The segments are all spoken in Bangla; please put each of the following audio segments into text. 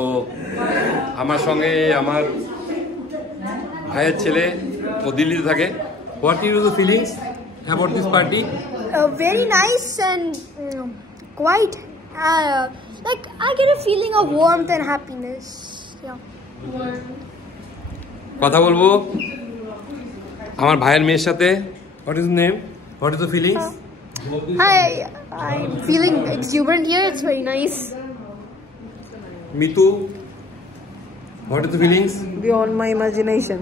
তো আমার সঙ্গে আমার ভাইয়ের ছেলে ও দিল্লিতে থাকে। What are the feelings about this party? Very nice and quite like I get a feeling of warmth and happiness. Yeah. কথা বলবো আমার ভাইয়ের মেয়ের সাথে। What is the name? What is the feelings? I'm feeling exuberant here. It's very nice. Mitu, what is the feelings? Beyond my imagination.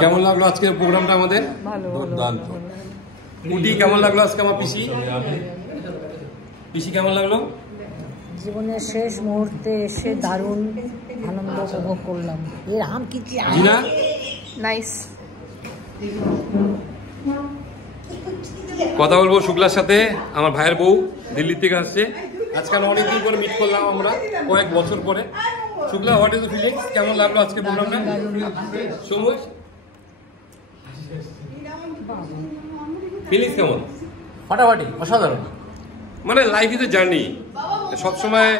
কেমন লাগলো আজকের প্রোগ্রামটা আমাদের? ভালো। উটি কেমন লাগলো আজকে আমার পিসি? পিসি কেমন লাগলো? জীবনের শেষ মুহূর্তে এসে দারুণ আনন্দ উপভোগ করলাম। এর আম কি জিনা Nice. কথা বলবো শুক্লার সাথে, আমার ভাইয়ের বউ দিল্লি থেকে আসছে। আজকে আমরা অনেকদিন পরে মিট করলাম, আমরা কয়েক বছর পরে। Shukla, what is the feelings? কেমন লাগলো আজকে প্রোগ্রামটা? সবুজ ফিলিংস কেমন? ফাটাফাটি, অসাধারণ। মানে লাইফ ইজ এ জার্নি, সবসময়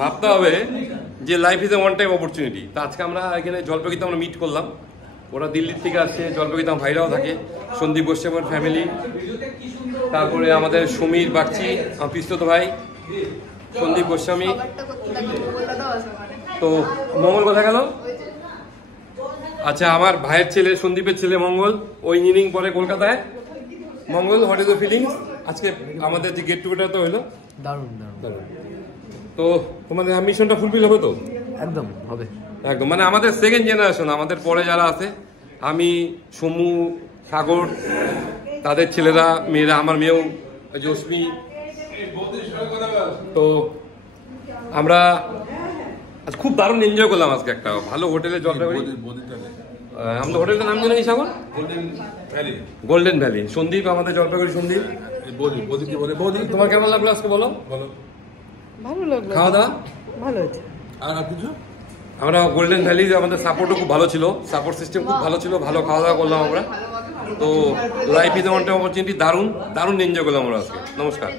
ভাবতে হবে যে life is a one time opportunity. তো আজকে আমরা এখানে জলপাইগুড়িতে আমরা মিট করলাম। ওরা দিল্লির থেকে আসছে, জলপাইগুড়িতে আমার ভাইরাও থাকে, সন্দীপ গোস্বামীর ফ্যামিলি, তারপরে আমাদের সমীর বাগচি, আমার পিস্তত ভাই সন্দীপ গোস্বামী। তো মঙ্গল কোথায় গেল? আচ্ছা, আমার ভাইয়ের ছেলে সন্দীপের ছেলে মঙ্গল, ও ইঞ্জিনিয়ারিং পরে কলকাতায়। মঙ্গল, হোয়াট ইজ দ্য ফিলিংস? আজকে আমাদের যে গেট টুগেদার তো হলো দারুণ। তো তোমাদের মিশনটা ফুলফিল হবে তো? একদম হবে, একদম। মানে আমাদের সেকেন্ড জেনারেশন, আমাদের পরে যারা আছে, আমি, সমু, সাগর, তাদের ছেলেরা, মেয়েরা, আমার মেয়েও জসমি। তো আমরা খুব দারুণ এনজয় করলাম আজকে। একটা ভালো হোটেলে জলপাইগুড়ি, আমাদের হোটেলটার নাম জানি সাগর? Golden valley. সন্দীপ, আমাদের জলপাইগুড়ি সন্দীপ। তোমার কেমন লাগলো আজকে বলো? ভালো লাগলো। খাওয়া দাওয়া ভালো হয়েছে। আর কিছু? আমরা গোল্ডেন ভ্যালি, আমাদের সাপোর্টও খুব ভালো ছিল, সাপোর্ট সিস্টেম খুব ভালো ছিল, ভালো খাওয়া দাওয়া করলাম আমরা। তো life is one time opportunity, দারুণ এনজয় করলাম আমরা আজকে। নমস্কার।